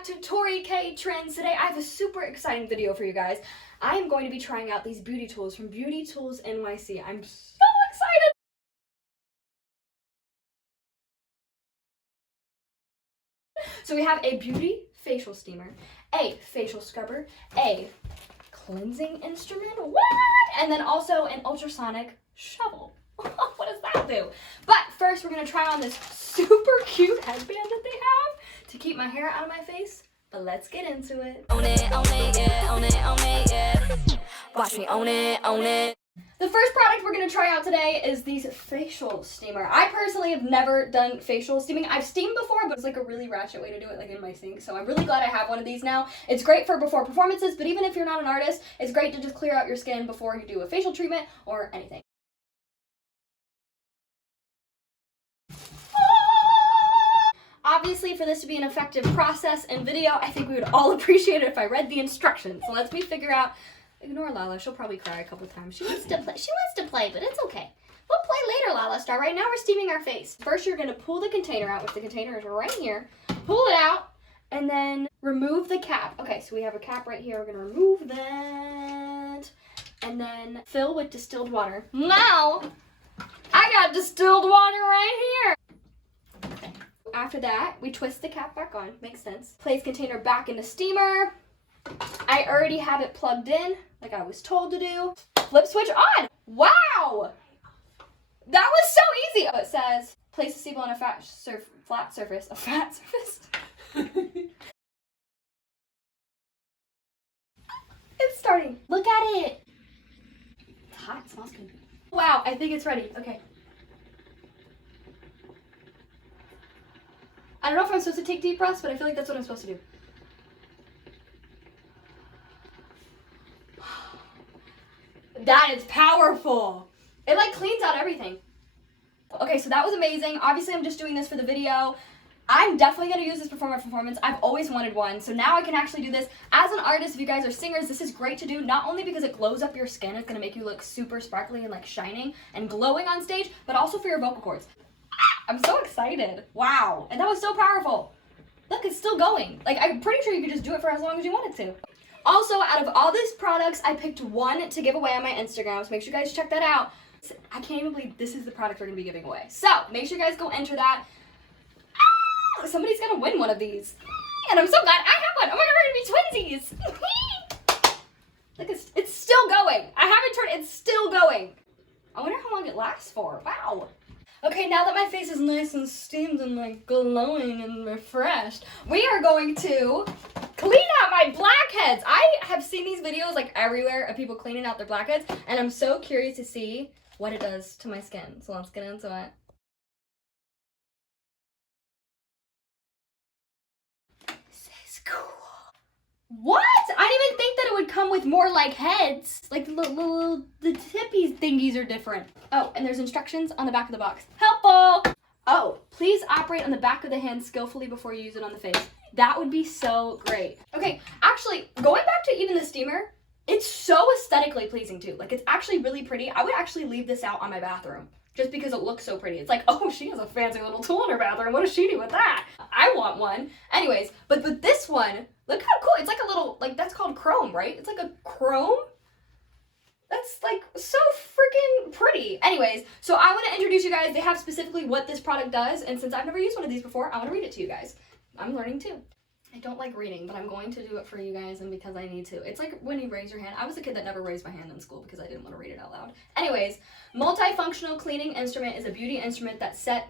back to Tori K Trends. Today I have a super exciting video for you guys. I am going to be trying out these beauty tools from Beauty Tools NYC. I'm so excited! So we have a beauty facial steamer, a facial scrubber, a cleansing instrument, what? And then also an ultrasonic shovel. What does that do? But first we're going to try on this super cute headband that they have to keep my hair out of my face. But let's get into it. Own it, yeah, own it, yeah. Watch me own it. The first product we're going to try out today is these facial steamer. I personally have never done facial steaming. I've steamed before, but it's like a really ratchet way to do it, like in my sink. So I'm really glad I have one of these now. It's great for before performances, but even if you're not an artist, it's great to just clear out your skin before you do a facial treatment or anything. Obviously, for this to be an effective process and video, I think we would all appreciate it if I read the instructions. So let's me figure out. Ignore Lala. She'll probably cry a couple times. She wants to play, but it's okay. We'll play later, Lala Star. Right now, we're steaming our face. First, you're going to pull the container out, which the container is right here. Pull it out, and then remove the cap. Okay, so we have a cap right here. We're going to remove that, and then fill with distilled water. Now, I got distilled water right here. After that, we twist the cap back on. Makes sense. Place container back in the steamer. I already have it plugged in, like I was told to do. Flip switch on. Wow! That was so easy. Oh, it says, place the steamer on a flat surface. A flat surface? It's starting. Look at it. It's hot. It smells good. Wow, I think it's ready. Okay. I don't know if I'm supposed to take deep breaths, but I feel like that's what I'm supposed to do. That is powerful. It like cleans out everything. Okay, so that was amazing. Obviously, I'm just doing this for the video. I'm definitely going to use this before my performance. I've always wanted one, so now I can actually do this. As an artist, if you guys are singers, this is great to do, not only because it glows up your skin, it's going to make you look super sparkly and like shining and glowing on stage, but also for your vocal cords. I'm so excited. Wow. And that was so powerful. Look, it's still going. Like, I'm pretty sure you could just do it for as long as you wanted to. Also, out of all these products, I picked one to give away on my Instagram, so make sure you guys check that out. I can't even believe this is the product we're going to be giving away. So, make sure you guys go enter that. Somebody's going to win one of these. And I'm so glad I have one. Oh my god, we're going to be twinsies. Look, it's still going. I haven't turned, it's still going. I wonder how long it lasts for. Wow. Okay, now that my face is nice and steamed and like glowing and refreshed, we are going to clean out my blackheads. I have seen these videos like everywhere of people cleaning out their blackheads, and I'm so curious to see what it does to my skin. So let's get into it. This is cool. What? I didn't even think that it would come with more like heads. Like the tippy thingies are different. Oh, and there's instructions on the back of the box. Helpful! Oh, please operate on the back of the hand skillfully before you use it on the face. That would be so great. Okay, actually, going back to even the steamer, it's so aesthetically pleasing too. Like, it's actually really pretty. I would actually leave this out on my bathroom just because it looks so pretty. It's like, oh, she has a fancy little tool in her bathroom. What does she do with that? I want one. Anyways, but with this one, look how cool. It's like a little, like, that's called chrome, right? It's like a chrome. That's like so freaking pretty. Anyways, so I want to introduce you guys. They have specifically what this product does. And since I've never used one of these before, I want to read it to you guys. I'm learning too. I don't like reading, but I'm going to do it for you guys and because I need to. It's like when you raise your hand. I was a kid that never raised my hand in school because I didn't want to read it out loud. Anyways, multifunctional cleaning instrument is a beauty instrument that set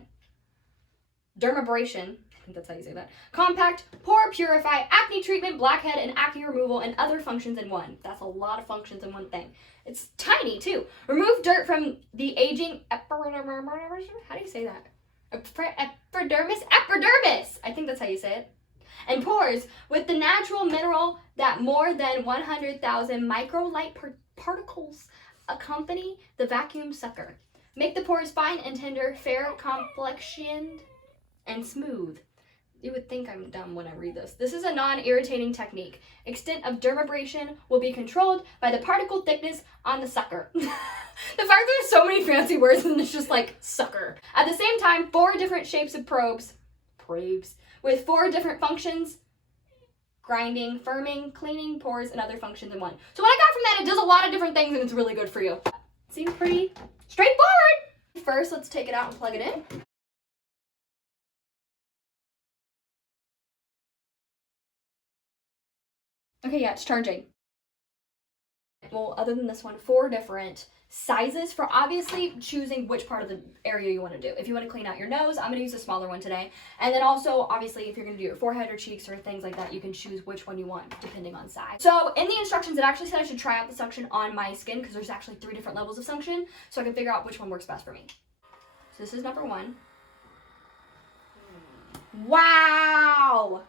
dermabrasion. I think that's how you say that. Compact, pore purify, acne treatment, blackhead, and acne removal, and other functions in one. That's a lot of functions in one thing. It's tiny too. Remove dirt from the aging epidermis. How do you say that? Epidermis. I think that's how you say it. And pores with the natural mineral that more than 100,000 microlight particles accompany the vacuum sucker. Make the pores fine and tender, fair complexioned, and smooth. You would think I'm dumb when I read this. This is a non-irritating technique. Extent of dermabrasion will be controlled by the particle thickness on the sucker. The fact that there's so many fancy words and it's just like sucker. At the same time, 4 different shapes of probes with 4 different functions grinding, firming, cleaning, pores, and other functions in one. So what I got from that, it does a lot of different things and it's really good for you. Seems pretty straightforward. First, let's take it out and plug it in. Okay, yeah, it's charging. Well, other than this one, 4 different sizes for obviously choosing which part of the area you want to do. If you want to clean out your nose, I'm going to use a smaller one today. And then also, obviously, if you're going to do your forehead or cheeks or things like that, you can choose which one you want depending on size. So in the instructions, it actually said I should try out the suction on my skin because there's actually 3 different levels of suction, so I can figure out which one works best for me. So this is number 1. Wow!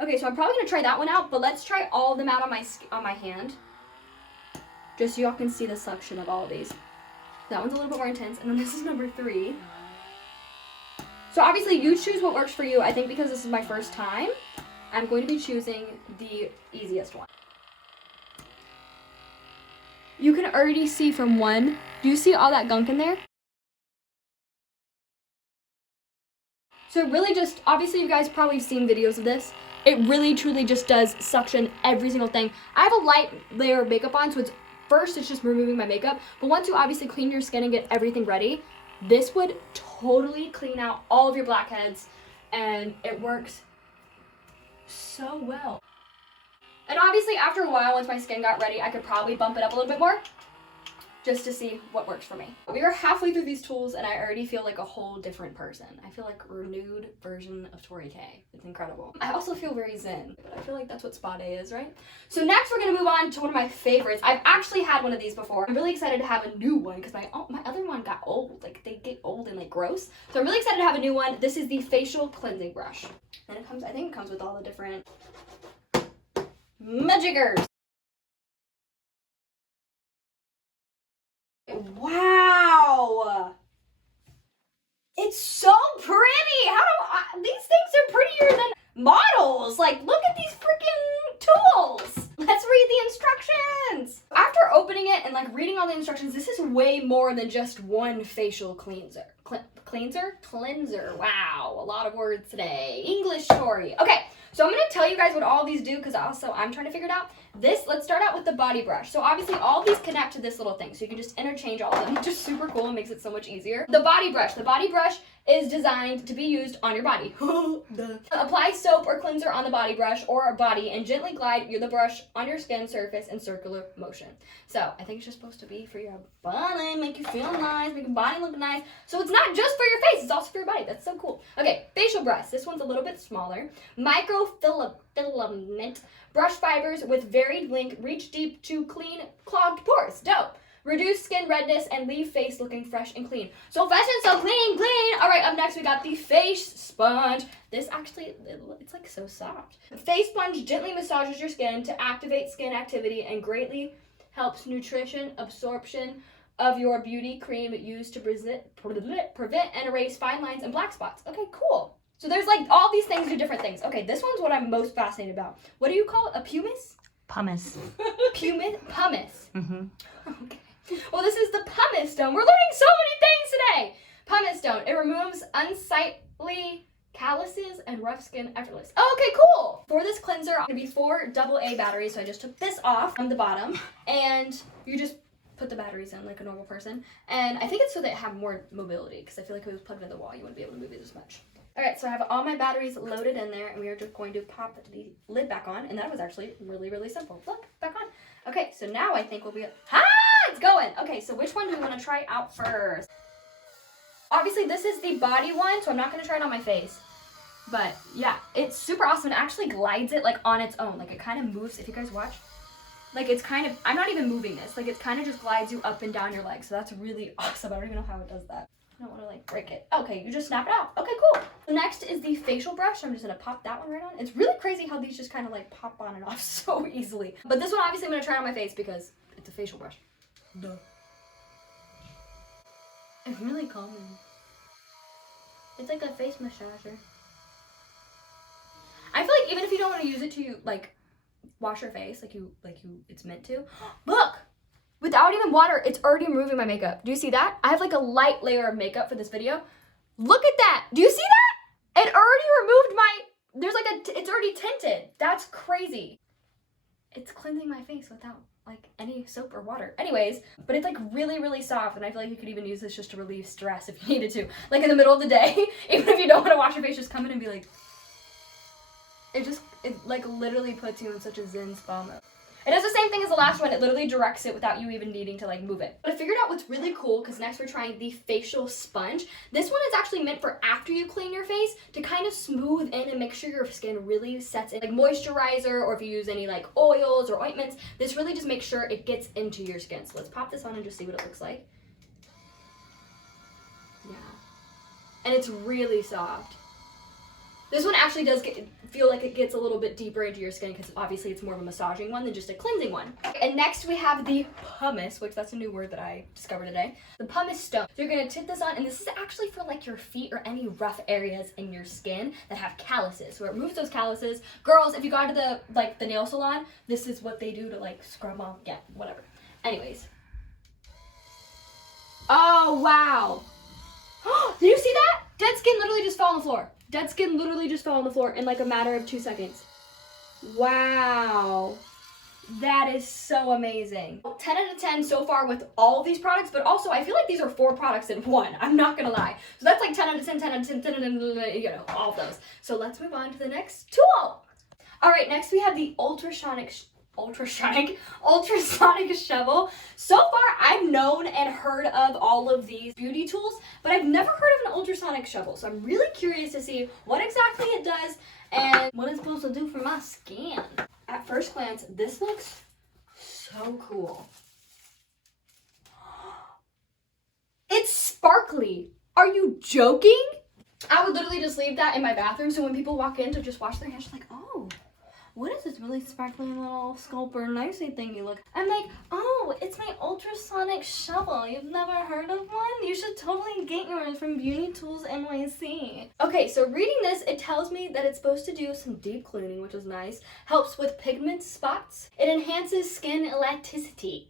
Okay, so I'm probably going to try that one out, but let's try all of them out on my hand. Just so y'all can see the suction of all of these. That one's a little bit more intense, and then this is number 3. So obviously you choose what works for you. I think because this is my first time, I'm going to be choosing the easiest one. You can already see from one, do you see all that gunk in there? So it really just, obviously you guys probably seen videos of this. It really truly just does suction every single thing. I have a light layer of makeup on, so first it's just removing my makeup. But once you obviously clean your skin and get everything ready, this would totally clean out all of your blackheads, and it works so well. And obviously after a while, once my skin got ready, I could probably bump it up a little bit more just to see what works for me. We are halfway through these tools and I already feel like a whole different person. I feel like a renewed version of Tori K. It's incredible. I also feel very zen, but I feel like that's what spa day is, right? So next we're gonna move on to one of my favorites. I've actually had one of these before. I'm really excited to have a new one because my other one got old. Like they get old and like gross. So I'm really excited to have a new one. This is the facial cleansing brush. And it comes, I think it comes with all the different magickers. Wow! It's so pretty! These things are prettier than models! Like, look at these freaking tools! Let's read the instructions! After opening it and like reading all the instructions, this is way more than just one facial cleanser. Cleanser. Wow, a lot of words today. English, Tori. Okay, so I'm gonna tell you guys what all these do because also I'm trying to figure it out. Let's start out with the body brush. So obviously all these connect to this little thing, so you can just interchange all of them, which is super cool and makes it so much easier. The body brush is designed to be used on your body. Apply soap or cleanser on the body brush or body and gently glide the brush on your skin surface in circular motion. So I think it's just supposed to be for your body, make you feel nice, make your body look nice. So it's not just for your face, it's also for your body. That's so cool. Okay, facial brush. This one's a little bit smaller. Microfilament brush fibers with varied length reach deep to clean clogged pores. Dope. Reduce skin redness and leave face looking fresh and clean. So fresh and so clean. All right, up next we got the face sponge. This actually, it's like so soft. The face sponge gently massages your skin to activate skin activity and greatly helps nutrition absorption of your beauty cream used to prevent and erase fine lines and black spots. Okay, cool. So there's like all these things do different things. Okay, this one's what I'm most fascinated about. What do you call it? A pumice? Pumice. Pumice? Mm-hmm. Okay. Well, this is the pumice stone. We're learning so many things today. Pumice stone. It removes unsightly calluses and rough skin effortless. Okay, cool. For this cleanser, I'm gonna be 4 AA batteries. So I just took this off from the bottom, and you just put the batteries in like a normal person. And I think it's so they have more mobility because I feel like if it was plugged into the wall, you wouldn't be able to move it as much. All right, so I have all my batteries loaded in there, and we are just going to pop the lid back on, and that was actually really, really simple. Look, back on. Okay, so now I think we'll be, it's going. Okay, so which one do we want to try out first? Obviously, this is the body one, so I'm not going to try it on my face. But yeah, it's super awesome. It actually glides it like on its own. Like it kind of moves, if you guys watch. Like it's kind of, I'm not even moving this. Like it kind of just glides you up and down your legs. So that's really awesome. I don't even know how it does that. I don't want to like break it. Okay, you just snap it out. Okay, cool. So next is the facial brush. I'm just gonna pop that one right on. It's really crazy how these just kind of like pop on and off so easily. But this one obviously I'm gonna try it on my face because it's a facial brush. Duh. It's really calming. It's like a face massager. I feel like even if you don't want to use it to like wash your face, it's meant to. Look! Without even water, it's already removing my makeup. Do you see that? I have like a light layer of makeup for this video. Look at that. Do you see that? It already removed There's like it's already tinted. That's crazy. It's cleansing my face without like any soap or water. Anyways, but it's like really, really soft, and I feel like you could even use this just to relieve stress if you needed to. Like in the middle of the day, even if you don't want to wash your face, just come in and be like, it like literally puts you in such a zen spa mode. It does the same thing as the last one. It literally directs it without you even needing to like move it. But I figured out what's really cool, because next we're trying the facial sponge. This one is actually meant for after you clean your face to kind of smooth in and make sure your skin really sets in. Like moisturizer, or if you use any like oils or ointments, this really just makes sure it gets into your skin. So let's pop this on and just see what it looks like. Yeah. And it's really soft. This one actually does feel like it gets a little bit deeper into your skin, because obviously it's more of a massaging one than just a cleansing one. And next we have the pumice, which that's a new word that I discovered today. The pumice stone. So you're gonna tip this on, and this is actually for like your feet or any rough areas in your skin that have calluses. So it removes those calluses. Girls, if you go to the nail salon, this is what they do to like scrub off, yeah, whatever. Anyways. Oh, wow. Did you see that? Dead skin literally just fell on the floor. Dead skin literally just fell on the floor in like a matter of 2 seconds. Wow. That is so amazing. 10 out of 10 so far with all of these products, but also I feel like these are 4 products in one. I'm not gonna lie. So that's like 10 out of 10, 10 out of 10, 10 out of 10, you know, all of those. So let's move on to the next tool. All right, next we have the Ultrasonic shovel. So far, I've known and heard of all of these beauty tools, but I've never heard of an ultrasonic shovel. So I'm really curious to see what exactly it does and what it's supposed to do for my skin. At first glance, this looks so cool. It's sparkly. Are you joking? I would literally just leave that in my bathroom, so when people walk in to just wash their hands, just like, oh, what is this really sparkling little sculptor nicey thingy look? I'm like, oh, it's my ultrasonic shovel. You've never heard of one? You should totally get yours from Beauty Tools NYC. Okay, so reading this, it tells me that it's supposed to do some deep cleaning, which is nice. Helps with pigment spots. It enhances skin elasticity.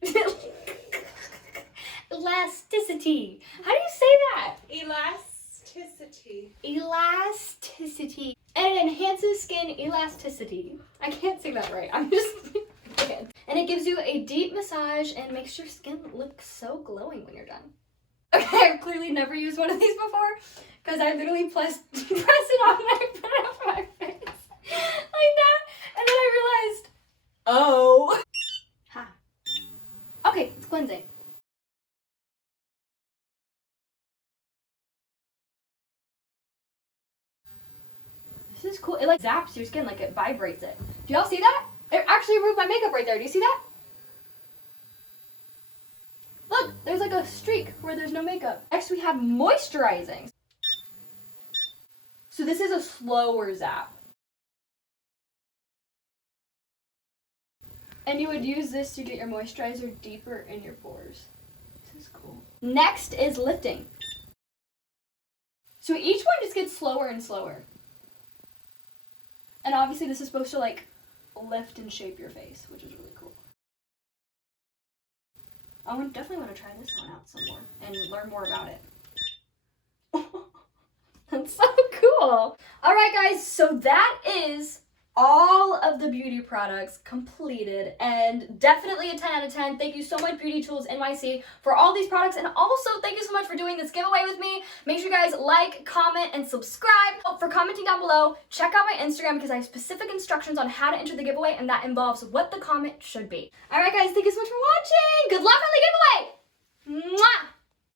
Elasticity. How do you say that? Elasticity. Elasticity. And it enhances skin elasticity. I can't say that right. I'm just kidding. And it gives you a deep massage and makes your skin look so glowing when you're done. Okay, I've clearly never used one of these before, because I literally press it on my face like that, and then I realized, oh. Ha. Okay, it's cleansing. This is cool. It like zaps your skin, like it vibrates it. Do y'all see that? It actually removed my makeup right there. Do you see that? Look, there's like a streak where there's no makeup. Next we have moisturizing. So this is a slower zap. And you would use this to get your moisturizer deeper in your pores. This is cool. Next is lifting. So each one just gets slower and slower. And obviously this is supposed to like lift and shape your face, which is really cool. I definitely want to try this one out some more and learn more about it. That's so cool. All right, guys, so that is all of the beauty products completed, and definitely a 10 out of 10. Thank you so much, Beauty Tools NYC, for all these products, and also thank you so much for doing this giveaway with me. Make sure you guys like, comment, and subscribe. For commenting down below, check out my Instagram, because I have specific instructions on how to enter the giveaway, and that involves what the comment should be. All right, guys, thank you so much for watching. Good luck.